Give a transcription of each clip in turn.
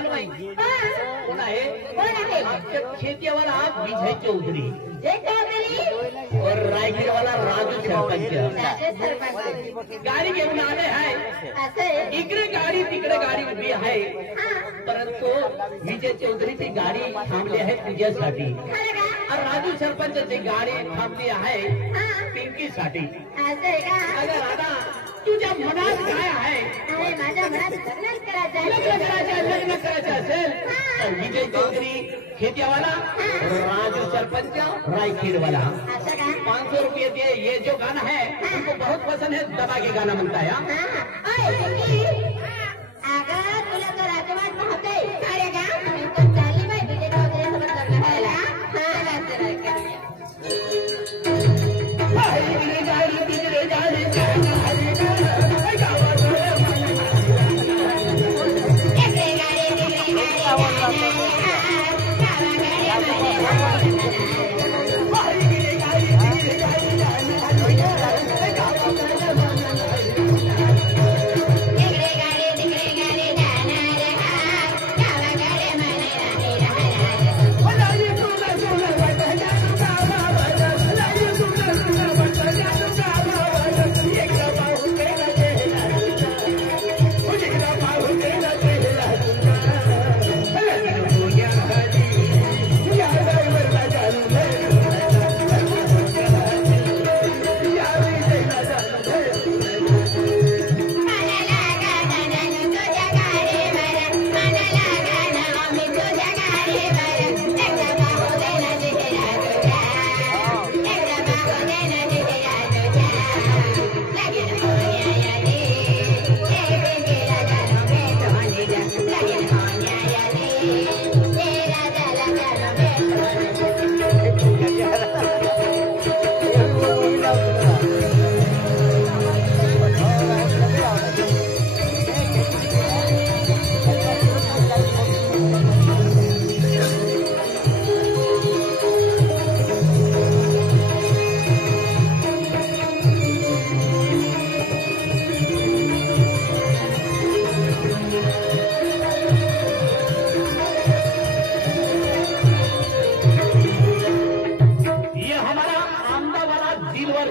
मालूम आहे कोण आहे? आमच्या खेतीवाला विजय चौधरी और रायगीर वाला राजू सरपंच गाडी घेऊन आले आहे. इकडे गाडी तिकडे गाडी उभी आहे, परंतु विजय चौधरीची गाडी थांबली आहे तुझ्यासाठी और राजू सरपंचची गाडी थांबली आहे पिंकीसाठी. अगं राधा, तुझ्या मनात काय आहे? माझ्या मनात लग्न करायचं असेल तर विजय चौधरी खेतीवाला राजू सरपंच रायखेड़वाला 500 रुपये दिए. ये जो गाना है उनको बहुत पसंद है, दबा के गाना बनता है. अगं तुला तर राजवाट होते. अरे का तर चालली बाई विजय चौधरी सोबत लग्न करायला.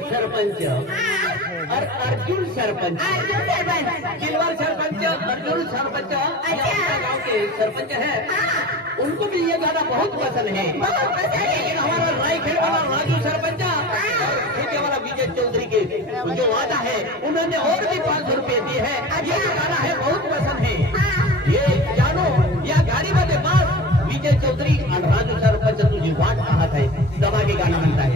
सरपंच और अर्जुन सरपंच जिलवर सरपंच अर्जुन सरपंच गांव के सरपंच है. उनको भी ये गाना बहुत पसंद है. लेकिन हमारा रायखेड़ वाला राजू सरपंच और ठेके वाला विजय चौधरी के जो वादा है उन्होंने और भी 500 रुपये दिए हैं. ये जो गाना है बहुत पसंद है. ये जानो या गाड़ी वाले पास विजय चौधरी और राजू सरपंच तुझे वाट कहा था, दबा के गाना बनता है.